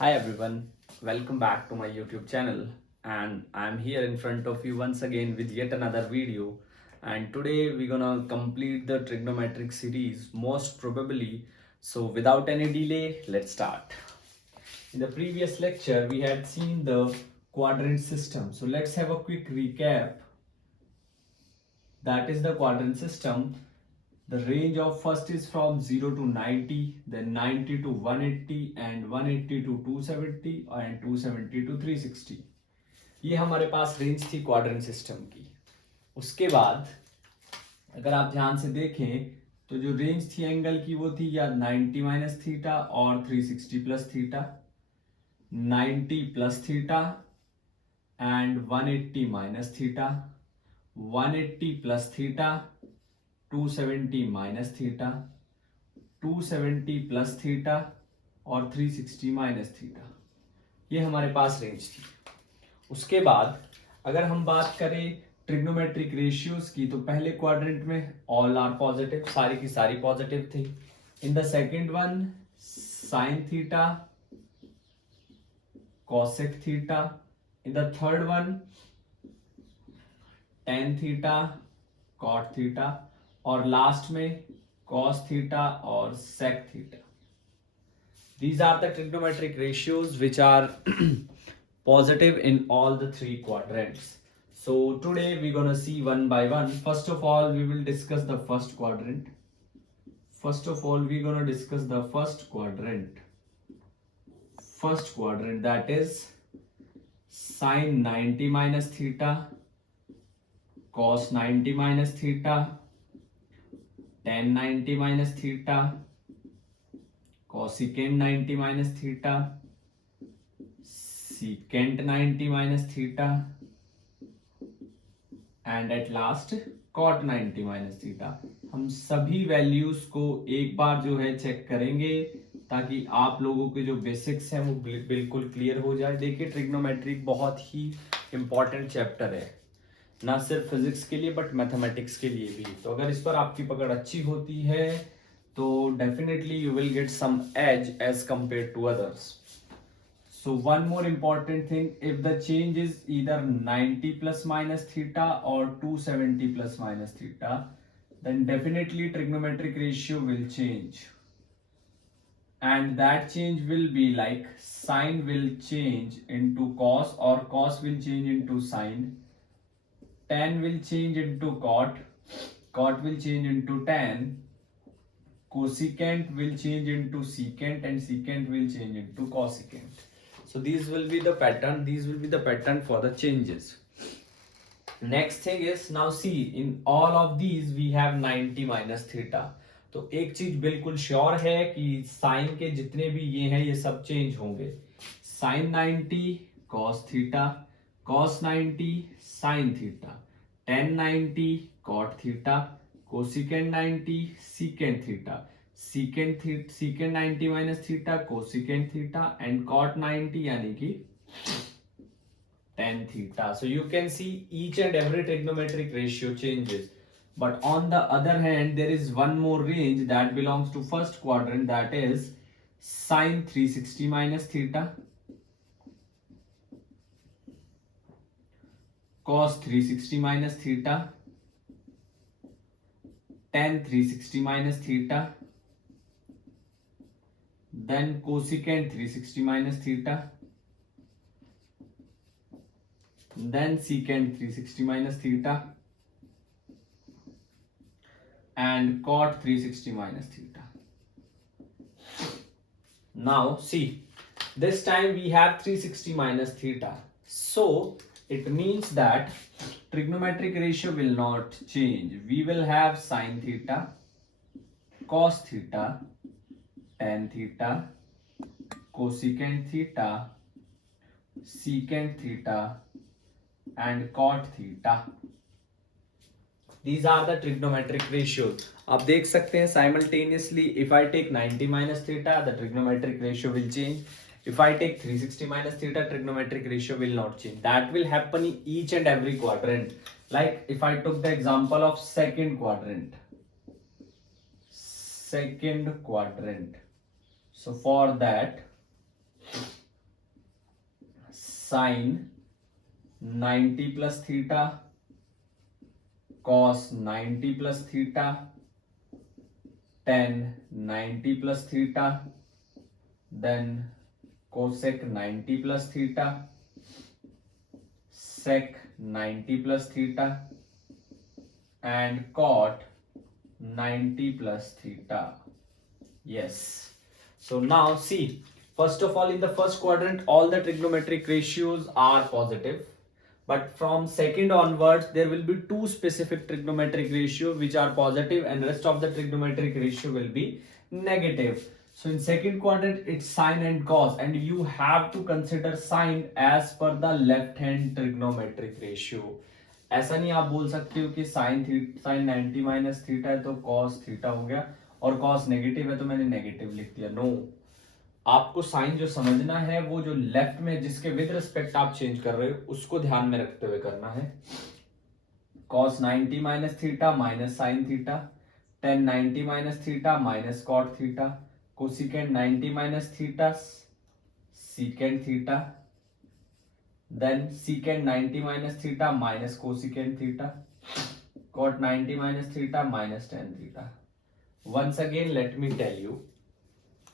Hi everyone, welcome back to my YouTube channel, and I'm here in front of you once again with yet another video. And today we're gonna complete the trigonometric series most probably. So without any delay, let's start. In the previous lecture we had seen the quadrant system. So let's have a quick recap. That is the quadrant system. The range of first is from 0 to 90, then 90 to 180 and 180 to 270 and 270 to 360. ये हमारे पास range थी quadrant system की. उसके बाद अगर आप ध्यान से देखें तो जो रेंज थी एंगल की वो थी या 90 माइनस थीटा और 360 plus theta, 90 plus theta and 180 minus theta, 180 plus theta, 270 minus theta, 270 plus theta और 360 माइनस थीटा. ये हमारे पास रेंज थी. उसके बाद अगर हम बात करें ट्रिग्नोमेट्रिक रेशियोज की तो पहले क्वाड्रेंट में ऑल आर पॉजिटिव, सारी की सारी पॉजिटिव थी. In the second one sine theta, cosec theta. In the third one tan theta, cot theta और लास्ट में cos theta और sec theta. These are the trigonometric ratios which are positive in all the three quadrants. So today we're gonna see one by one. First of all, we will discuss the first quadrant. First of all, we're gonna discuss the first quadrant. First quadrant, that is sine 90 minus theta, cos 90 minus theta, tan 90 minus theta, cosecant 90 minus theta, secant 90 minus theta, and at last cot 90 minus theta. हम सभी values को एक बार जो है check करेंगे ताकि आप लोगों के जो बेसिक्स हैं वो बिल्कुल क्लियर हो जाए. देखिए ट्रिग्नोमेट्रिक बहुत ही इंपॉर्टेंट चैप्टर है, ना सिर्फ फिजिक्स के लिए बट मैथमेटिक्स के लिए भी. तो अगर इस पर आपकी पकड़ अच्छी होती है तो definitely you will get some edge edge compare to others. So one more important thing, if the change is either 90 plus minus theta और 270 plus minus theta, then definitely trigonometric ratio will change, and that change will be like sine will change into cos or cos will change into sine, tan will change into cot, cot will change into tan, cosecant will change into secant and secant will change into cosecant. So these will be the pattern, these will be the pattern for the changes. Next thing is, now see in all of these we have 90 minus theta. तो एक चीज बिल्कुल sure है कि sign के जितने भी ये हैं ये सब चेंज होंगे. Sine 90 cos theta, cos 90 sin theta, tan 90 cot theta, cosecant 90 secant theta, secant 90 minus theta, cosecant theta and cot 90 यानी कि tan theta. So you can see each and every trigonometric ratio changes. But on the other hand, there is one more range that belongs to first quadrant, that is sine 360 minus theta, cos 360 minus theta, tan 360 minus theta, then cosecant 360 minus theta, then secant 360 minus theta and cot 360 minus theta. Now see, this time we have 360 minus theta, so it means that trigonometric ratio will not change. We will have sine theta, cos theta, tan theta, cosecant theta, secant theta and cot theta. These are the trigonometric ratios. आप देख सकते हैं simultaneously if I take 90 minus theta the trigonometric ratio will change. If I take 360 minus theta trigonometric ratio will not change. That will happen in each and every quadrant. Like if I took the example of second quadrant. So for that sine 90 plus theta, cos 90 plus theta, tan 90 plus theta, then cosec 90 plus theta, sec 90 plus theta, and cot 90 plus theta. Yes. So now see, first of all, in the first quadrant all the trigonometric ratios are positive, but from second onwards there will be two specific trigonometric ratio which are positive and rest of the trigonometric ratio will be negative. So in second quadrant it's sine and cos, and you have to consider sine as per the left hand trigonometric ratio. ऐसा नहीं आप बोल सकते हो कि sign 90 minus theta है तो cos theta हो गया और कॉस नेगेटिव है तो मैंने नेगेटिव लिख दिया. नो, आपको साइन जो समझना है वो जो लेफ्ट में जिसके विद रिस्पेक्ट आप चेंज कर रहे हो उसको ध्यान में रखते हुए करना है. cos 90 minus theta minus sine theta, tan 90 minus theta minus cot theta, cosecant 90 minus theta secant theta, then secant 90 minus theta minus cosecant theta, cot 90 minus theta minus tan theta. Once again, let me tell you,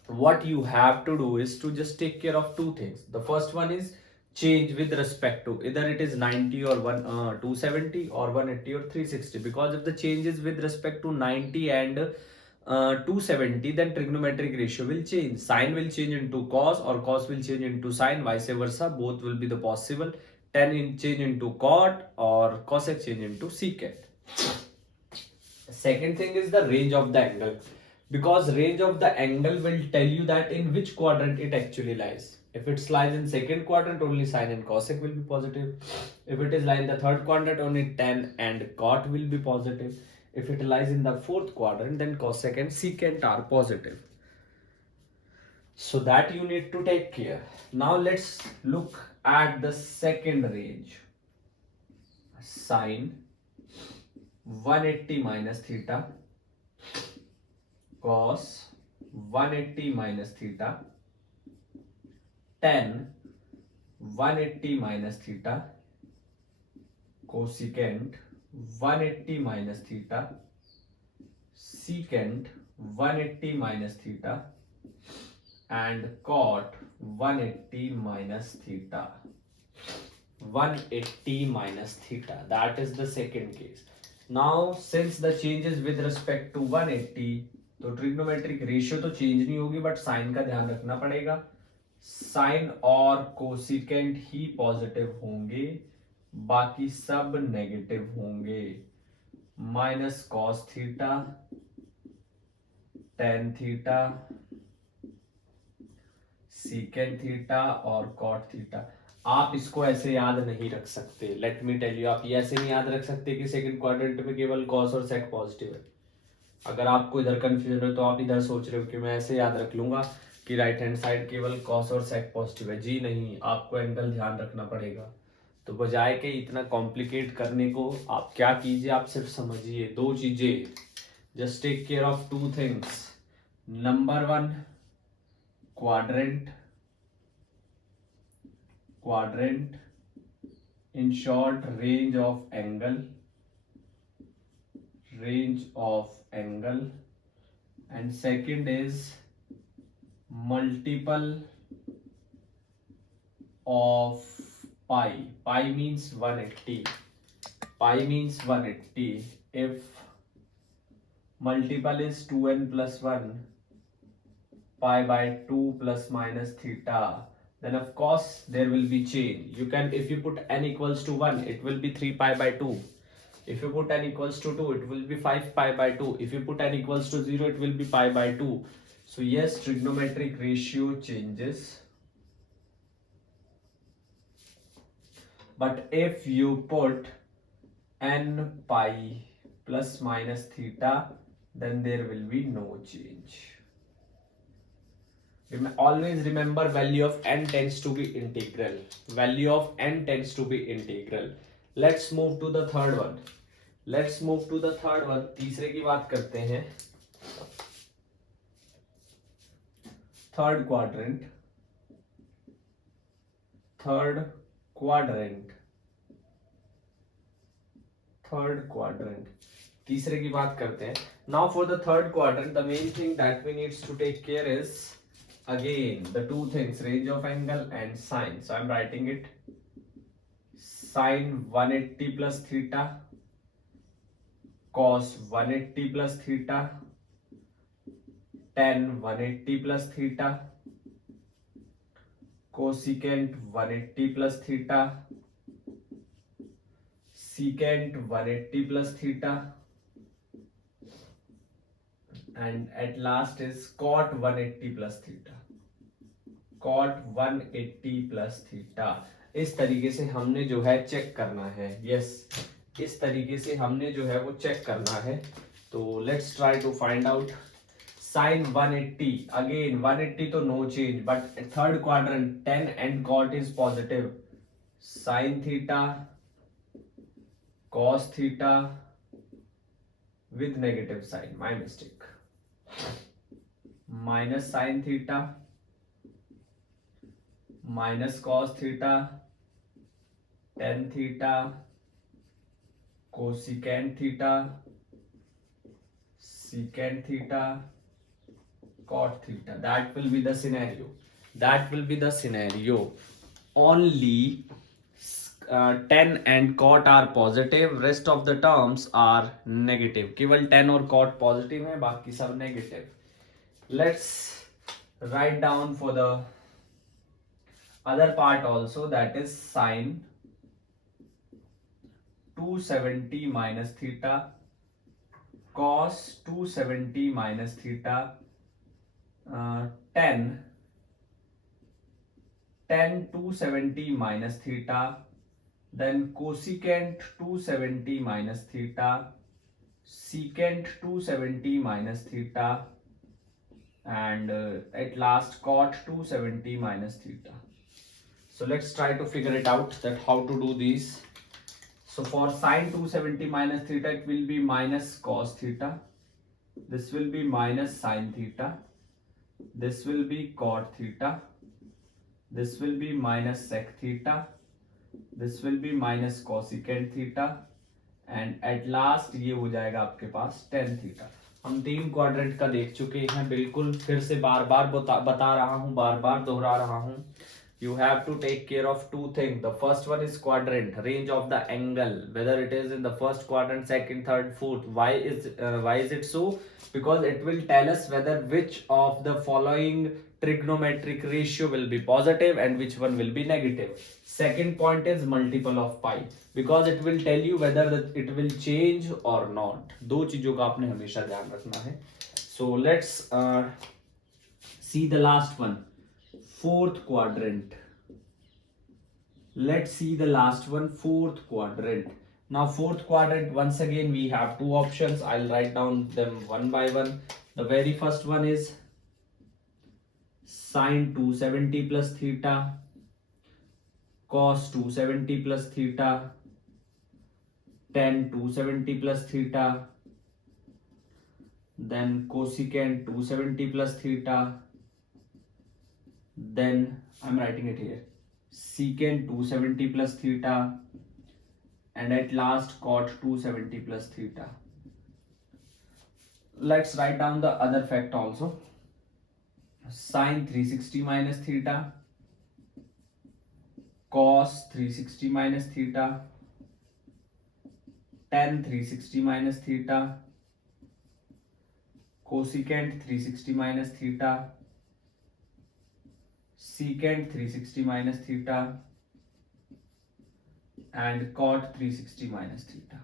what you have to do is to just take care of two things. The first one is change with respect to either it is 90 or 270 or 180 or 360. Because if the change is with respect to 90 and 270, then trigonometric ratio will change. Sine will change into cos or cos will change into sine, vice versa. Both will be the possible. Tan change into cot or cosec change into secant. Second thing is the range of the angle, because range of the angle will tell you that in which quadrant it actually lies. If it lies in second quadrant, only sine and cosec will be positive. If it is lying in the third quadrant, only tan and cot will be positive. If it lies in the fourth quadrant, then cosec and secant are positive. So that you need to take care. Now let's look at the second range. Sine 180 minus theta, cos 180 minus theta, tan 180 minus theta, cosecant 180 minus theta, secant 180 minus theta, and cot 180 minus theta. 180 minus theta, that is the second case. Now since the change is with respect to 180, तो trigonometric ratio तो change नहीं होगी, but sign का ध्यान रखना पड़ेगा. Sign और cosecant ही positive होंगे, बाकी सब नेगेटिव होंगे. Minus cos theta, tan theta, secant theta और कॉट थीटा. आप इसको ऐसे याद नहीं रख सकते. लेट मी टेल यू, आप ये ऐसे नहीं याद रख सकते कि सेकंड क्वाड्रेंट में केवल कॉस और सेक पॉजिटिव है. अगर आपको इधर कंफ्यूजन हो तो आप इधर सोच रहे हो कि मैं ऐसे याद रख लूंगा कि राइट हैंड साइड केवल कॉस और सेक पॉजिटिव है. जी नहीं, आपको एंगल ध्यान रखना पड़ेगा. तो बजाय के इतना कॉम्प्लिकेट करने को आप क्या कीजिए, आप सिर्फ समझिए दो चीजें. Just take care of two things. Number one, quadrant, in short range of angle, and second is multiple of pi. Pi means 180. If multiple is 2n plus 1, pi by 2 plus minus theta, then of course there will be change. You can, if you put n equals to 1, it will be 3 pi by 2. If you put n equals to 2, it will be 5 pi by 2. If you put n equals to 0, it will be pi by 2. So yes, trigonometric ratio changes. But if you put n pi plus minus theta, then there will be no change. Always remember, value of n tends to be integral. Let's move to the third one. तीसरे की बात करते हैं. Third quadrant, third quadrant. तीसरे की बात करते हैं। Now for the third quadrant the main thing that we needs to take care is again the two things, range of angle and sine. So I'm writing it sine 180 plus theta, cos 180 plus theta, tan 180 plus theta, cosecant 180 plus theta, secant 180 plus theta, and at last is cot 180 plus theta, cot 180 plus theta। इस तरीके से हमने जो है check करना है। Yes, इस तरीके से हमने जो है वो चेक करना है। तो let's try to find out sin 180। Again 180 तो no change, but third quadrant tan and cot is positive, sin theta cos theta with negative sign, my mistake, minus sin theta minus cos theta tan theta cosecant theta secant theta cot theta. That will be the scenario, that will be the scenario. Only 10 and cot are positive, rest of the terms are negative। केवल 10 और cot positive है, बाकी सब negative। Let's write down for the other part also, that is sin 270 minus theta cos 270 minus theta tan 270 minus theta, then cosecant 270 minus theta, secant 270 minus theta, and at last cot 270 minus theta. So let's try to figure it out that how to do these. So for sin 270 minus theta it will be minus cos theta, this will be minus sin theta, this will be cot theta, this will be minus sec theta, this will be minus cosecant theta, and at last ये हो जाएगा आपके पास tan theta। हम तीन quadrant का देख चुके हैं, बिल्कुल फिर से बार बार बता रहा हूँ, बार बार दोहरा रहा हूँ। You have to take care of two things. The first one is quadrant, range of the angle, whether it is in the first quadrant, second, third, fourth. Why is it so? Because it will tell us whether which of the following trigonometric ratio will be positive and which one will be negative. Second point is multiple of pi, because it will tell you whether it will change or not। दो चीजों का आपने हमेशा ध्यान रखना है। So let's see the last one, fourth quadrant। Let's see the last one, fourth quadrant। Now fourth quadrant, once again we have two options, I'll write down them one by one। The very first one is sin 270 plus theta cos 270 plus theta tan 270 plus theta, then cosecant 270 plus theta, then I'm writing it here, secant 270 plus theta, and at last cot 270 plus theta। Let's write down the other fact also, sin 360 minus theta cos 360 minus theta tan 360 minus theta cosecant 360 minus theta secant 360 minus theta and cot 360 minus theta,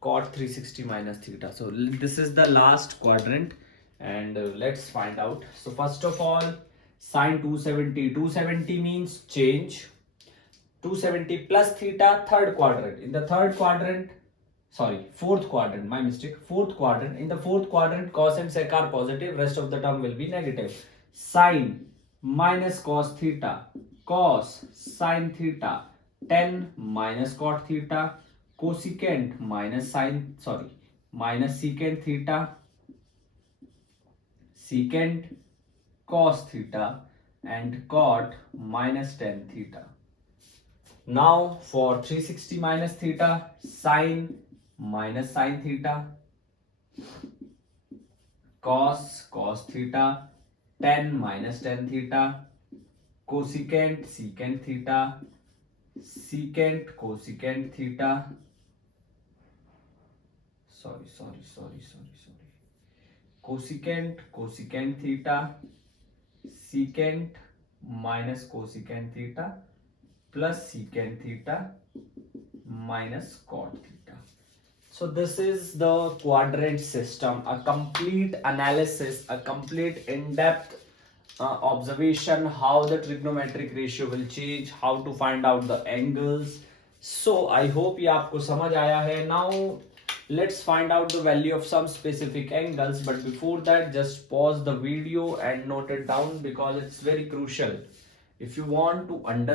cot 360 minus theta। So this is the last quadrant, and let's find out। So first of all, sin 270 means change, 270 plus theta, third quadrant, in the third quadrant, sorry, fourth quadrant, my mistake, fourth quadrant, in the fourth quadrant cos and sec are positive, rest of the term will be negative। Sin minus cos theta, cos sin theta, tan minus cot theta, cosecant minus minus secant theta, secant cos theta, and cot minus tan theta. Now for 360 minus theta, sine minus sine theta, cos theta, tan minus tan theta, cosecant secant theta, secant cosecant theta, cosecant cosecant theta, secant minus cosecant theta plus secant theta minus cot theta. So this is the quadrant system, a complete analysis, a complete in-depth observation how the trigonometric ratio will change, how to find out the angles. So I hope ये आपको समझ आया है. Now let's find out the value of some specific angles, but before that just pause the video and note it down because it's very crucial if you want to understand